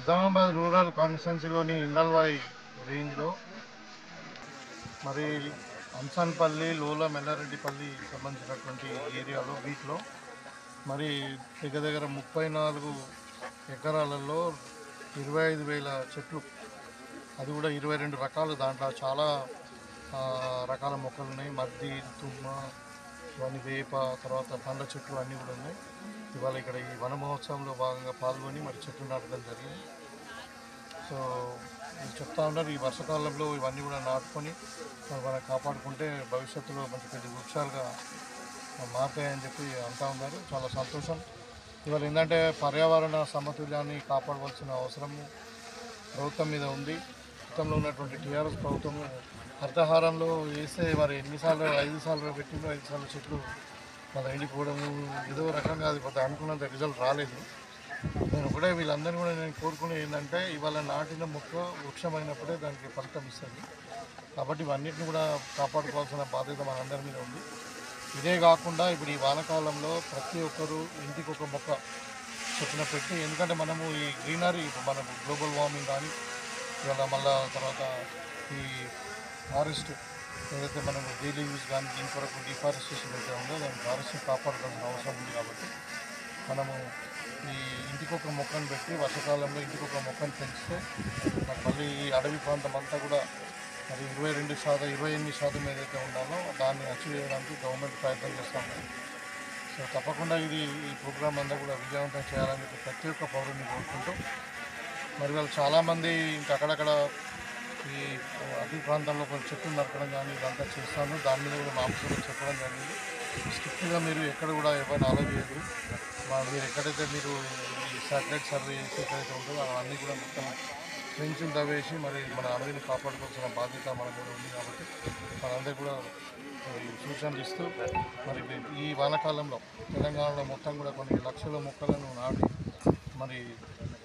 Nizamabad rural కాన్స్టిట్యున్సీలోని Indalwai రేంజ్లో మరి అంసన్పల్లి లోల మెల్లారెడ్డిపల్లి సంబంధించినటువంటి ఏరియాలో వీటిలో మరి దగ్గర 34 ఎకరాలలో 25,000 చెట్లు, అది కూడా 22 రకాలు. దాంట్లో చాలా రకాల మొక్కలు ఉన్నాయి. మద్ది, తుమ్మ, ఇవన్నీ వేప, తర్వాత పండ్ల చెట్లు అన్నీ కూడా ఉన్నాయి. ఇవాళ ఇక్కడ ఈ వన మహోత్సవంలో భాగంగా పాల్గొని మరి చెట్లు నాటడం జరిగింది. సో చెప్తా ఉన్నారు, ఈ వర్షాకాలంలో ఇవన్నీ కూడా నాటుకొని మనం కాపాడుకుంటే భవిష్యత్తులో మంచి పెద్ద వృక్షాలుగా మారుతాయని చెప్పి అంటూ ఉన్నారు. చాలా సంతోషం. ఇవాళ ఏంటంటే పర్యావరణ సమతుల్యాన్ని కాపాడవలసిన అవసరము ప్రభుత్వం మీద ఉంది. గతంలో ఉన్నటువంటి టీఆర్ఎస్ ప్రభుత్వము హరితహారంలో వేస్తే మరి ఎన్నిసార్లు 5 సార్లు పెట్టిందో 5 సార్లు చెట్లు మళ్ళీ ఎండిపోవడము, ఏదో రకంగా అది పెద్ద అనుకున్నంత రిజల్ట్ రాలేదు. నేను కూడా వీళ్ళందరినీ కూడా నేను కోరుకునేది ఏంటంటే, ఇవాళ నాటిన మొక్క వృక్షమైనప్పుడే దానికి ఫలితం ఇస్తుంది. కాబట్టి ఇవన్నిటిని కూడా కాపాడుకోవాల్సిన బాధ్యత మనందరి మీద ఉంది. ఇదే కాకుండా ఇప్పుడు ఈ వానాకాలంలో ప్రతి ఒక్కరూ ఇంటికి ఒక మొక్క చొప్పున పెట్టి, ఎందుకంటే మనము ఈ గ్రీనరీ మనకు గ్లోబల్ వార్మింగ్ కానీ ఇవాళ మళ్ళా తర్వాత ఈ ఫారెస్ట్ ఏదైతే మనము డైలీ యూజ్ కానీ దీని కొరకు డిఫారెస్టేషన్ అయితే ఉందో దాని ఫారెస్ట్ని కాపాడుకోవాల్సిన అవసరం ఉంది. కాబట్టి మనము ఈ ఇంటికి ఒక మొక్కను పెట్టి వర్షాకాలంలో ఇంటికి ఒక మొక్కను పెంచితే మళ్ళీ ఈ అడవి ప్రాంతం అంతా కూడా మరి 28% ఏదైతే ఉండాలో దాన్ని అచీవ్ చేయడానికి గవర్నమెంట్ ప్రయత్నం చేస్తాము. సో తప్పకుండా ఈ ప్రోగ్రాం అంతా కూడా విజయవంతం చేయాలని ప్రతి ఒక్క పౌరుని కోరుకుంటూ, మరి వాళ్ళు చాలామంది ఇంకా అక్కడక్కడ ఈ అడవి ప్రాంతంలో కొన్ని చెట్లు నరకడం కానీ ఇదంతా చేస్తాను. దాని మీద కూడా మాంసం చెప్పడం జరిగింది. స్ట్రిక్ట్గా మీరు ఎక్కడ కూడా ఎవరిని అలో చేయదు. మీరు ఎక్కడైతే మీరు ఈ శాటిలైట్ సర్వే ఎక్కడైతే ఉంటుందో అవన్నీ కూడా మొత్తం ఫెన్సింగ్ తవ్వేసి మరి మన అడవిని కాపాడుకోవాల్సిన బాధ్యత మన మీద ఉంది. కాబట్టి మనందరూ కూడా సూచనలు ఇస్తూ మరి ఈ వానాకాలంలో తెలంగాణలో మొత్తం కూడా కొన్ని లక్షల మొక్కలను నాటి మరి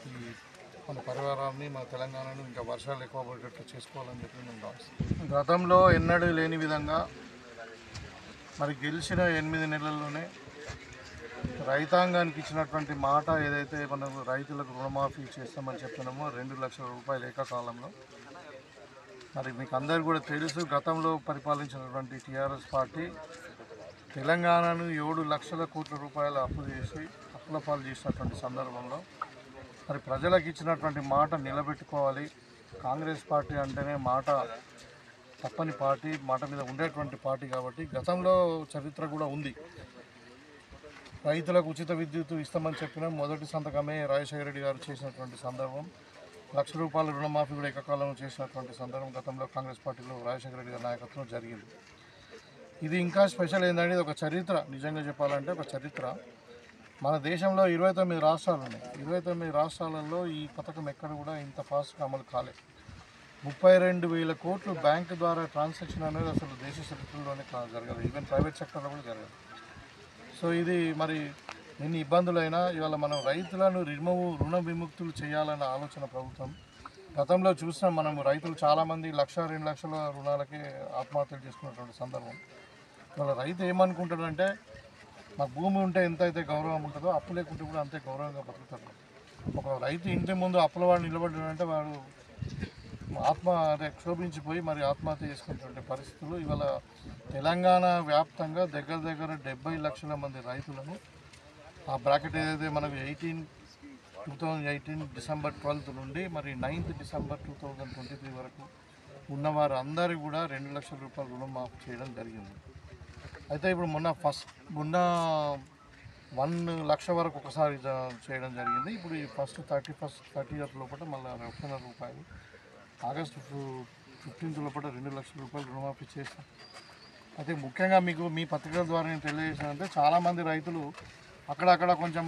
ఈ మన పరివారాన్ని మన తెలంగాణను ఇంకా వర్షాలు ఎక్కువ పడేటట్లు చేసుకోవాలని చెప్పి మేము భావిస్తాం. గతంలో ఎన్నడూ లేని విధంగా మరి గెలిచిన 8 నెలల్లోనే రైతాంగానికి ఇచ్చినటువంటి మాట ఏదైతే మనకు రైతులకు రుణమాఫీ చేస్తామని చెప్తున్నామో 2 లక్షల రూపాయలు ఏకకాలంలో, మరి మీకు అందరు కూడా తెలుసు, గతంలో పరిపాలించినటువంటి టీఆర్ఎస్ పార్టీ తెలంగాణను 7 లక్షల కోట్ల రూపాయల అప్పు చేసి అప్పుల పాలు చేసినటువంటి సందర్భంలో మరి ప్రజలకు ఇచ్చినటువంటి మాట నిలబెట్టుకోవాలి. కాంగ్రెస్ పార్టీ అంటేనే మాట తప్పని పార్టీ, మాట మీద ఉండేటువంటి పార్టీ. కాబట్టి గతంలో చరిత్ర కూడా ఉంది. రైతులకు ఉచిత విద్యుత్ ఇస్తామని చెప్పిన మొదటి సంతకమే రాజశేఖర రెడ్డి గారు చేసినటువంటి సందర్భం. 1 లక్ష రూపాయల రుణమాఫీ కూడా ఏకకాలంలో చేసినటువంటి సందర్భం గతంలో కాంగ్రెస్ పార్టీలో రాజశేఖర రెడ్డి గారి నాయకత్వం జరిగింది. ఇది ఇంకా స్పెషల్ ఏంటంటే ఒక చరిత్ర, నిజంగా చెప్పాలంటే ఒక చరిత్ర. మన దేశంలో 29 రాష్ట్రాలు ఉన్నాయి. 29 రాష్ట్రాలలో ఈ పథకం ఎక్కడ కూడా ఇంత ఫాస్ట్గా అమలు కాలేదు. 32,000 కోట్లు బ్యాంకు ద్వారా ట్రాన్సాక్షన్ అనేది అసలు దేశ చరిత్రలోనే జరగదు. ఈవెన్ ప్రైవేట్ సెక్టర్లో కూడా జరగదు. సో ఇది మరి ఎన్ని ఇబ్బందులైనా ఇవాళ మనం రైతులను రుణ విముక్తులు చేయాలన్న ఆలోచన ప్రభుత్వం. గతంలో చూసినాం మనం, రైతులు చాలామంది 1-2 లక్షల రుణాలకే ఆత్మహత్యలు చేసుకున్నటువంటి సందర్భం. ఇవాళ రైతు ఏమనుకుంటాడంటే, మాకు భూమి ఉంటే ఎంత అయితే గౌరవం ఉంటుందో అప్పు లేకుంటే కూడా అంతే గౌరవంగా బతుకుతాడు. ఒక రైతు ఇంటి ముందు అప్పుల వాడు నిలబడ్డాడంటే వాడు క్షోభించిపోయి మరి ఆత్మహత్య చేసుకునేటువంటి పరిస్థితులు ఇవాళ తెలంగాణ వ్యాప్తంగా దగ్గర 70 లక్షల మంది రైతులను ఆ బ్రాకెట్ ఏదైతే మనకు 2018 డిసెంబర్ 12 నుండి మరి 9 డిసెంబర్ 2023 వరకు ఉన్నవారు అందరూ కూడా 2 లక్షల రూపాయలు రుణమాఫీ చేయడం జరిగింది. అయితే ఇప్పుడు మొన్న 1 లక్ష వరకు ఒకసారి చేయడం జరిగింది. ఇప్పుడు ఈ ఫస్ట్ 30th లోపల మళ్ళీ 1,00,000 రూపాయలు, ఆగస్టు 15 లోపల 2 లక్షల రూపాయలు రుణమాఫీ చేస్తాం. అయితే ముఖ్యంగా మీకు మీ పత్రికల ద్వారా నేను తెలియజేసానంటే, చాలామంది రైతులు అక్కడక్కడ కొంచెం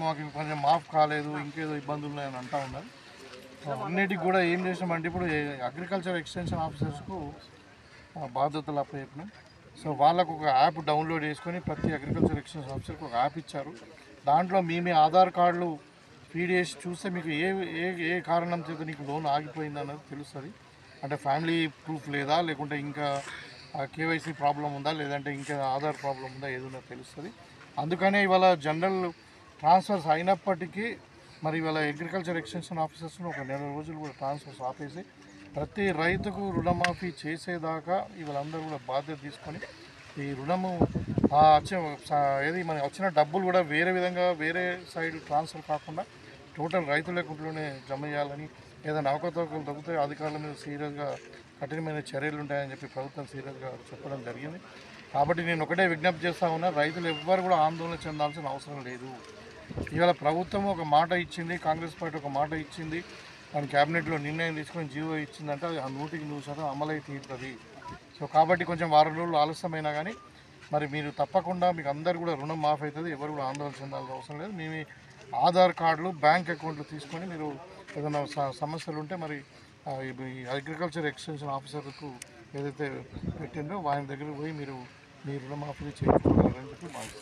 మాఫ్ కాలేదు, ఇంకేదో ఇబ్బందులు ఉన్నాయని అంటూ ఉన్నారు. అన్నిటికి కూడా ఏం చేసామంటే, ఇప్పుడు అగ్రికల్చర్ ఎక్స్టెన్షన్ ఆఫీసర్స్కు బాధ్యతలు అప్పచెప్పినాం. సో వాళ్ళకు ఒక యాప్ డౌన్లోడ్ చేసుకొని ప్రతి అగ్రికల్చర్ ఎక్స్టెన్షన్ ఆఫీసర్కి ఒక యాప్ ఇచ్చారు. దాంట్లో మీ ఆధార్ కార్డులు ఫీడ్ చేసి చూస్తే మీకు ఏ కారణం చేత నీకు లోన్ ఆగిపోయింది అన్నది తెలుస్తుంది. అంటే ఫ్యామిలీ ప్రూఫ్ లేదా, లేకుంటే ఇంకా కేవైసీ ప్రాబ్లం ఉందా, లేదంటే ఇంకా ఆధార్ ప్రాబ్లం ఉందా, ఏదైనా తెలుస్తుంది. అందుకనే ఇవాళ జనరల్ ట్రాన్స్ఫర్స్ అయినప్పటికీ మరి ఇవాళ అగ్రికల్చర్ ఎక్స్టెన్షన్ ఆఫీసర్స్ను ఒక నెల రోజులు కూడా ట్రాన్స్ఫర్స్ ఆపేసి ప్రతి రైతుకు రుణమాఫీ చేసేదాకా వీళ్ళందరూ కూడా బాధ్యత తీసుకొని ఈ రుణము ఏది మనకి వచ్చిన డబ్బులు కూడా వేరే విధంగా వేరే సైడ్ ట్రాన్స్ఫర్ కాకుండా టోటల్ రైతుల అకౌంట్లోనే జమ చేయాలని, ఏదైనా అవకతవకలు తగ్గితే అధికారుల మీద సీరియస్గా కఠినమైన చర్యలు ఉంటాయని చెప్పి ప్రభుత్వం సీరియస్గా చెప్పడం జరిగింది. కాబట్టి నేను ఒకటే విజ్ఞప్తి చేస్తా ఉన్నా, రైతులు ఎవ్వరు కూడా ఆందోళన చెందాల్సిన అవసరం లేదు. ఇవాళ ప్రభుత్వం ఒక మాట ఇచ్చింది, కాంగ్రెస్ పార్టీ ఒక మాట ఇచ్చింది, దాని క్యాబినెట్లో నిర్ణయం తీసుకొని జీవో ఇచ్చిందంటే అది 100% అమలై తీరుతుంది. సో కాబట్టి కొంచెం వారం రోజులు ఆలస్యమైనా కానీ మరి మీరు తప్పకుండా మీకు అందరు కూడా రుణం మాఫ్ అవుతుంది, ఎవరు కూడా ఆందోళన చెందాల్సిన అవసరం లేదు. మీ ఆధార్ కార్డులు, బ్యాంక్ అకౌంట్లు తీసుకొని మీరు ఏదైనా సమస్యలు ఉంటే మరి ఈ అగ్రికల్చర్ ఎక్స్టెన్షన్ ఆఫీసర్కు ఏదైతే పెట్టిందో ఆయన దగ్గరికి పోయి మీరు మీ రుణమాఫీ చేయించుకోగలరని చెప్పి మాకు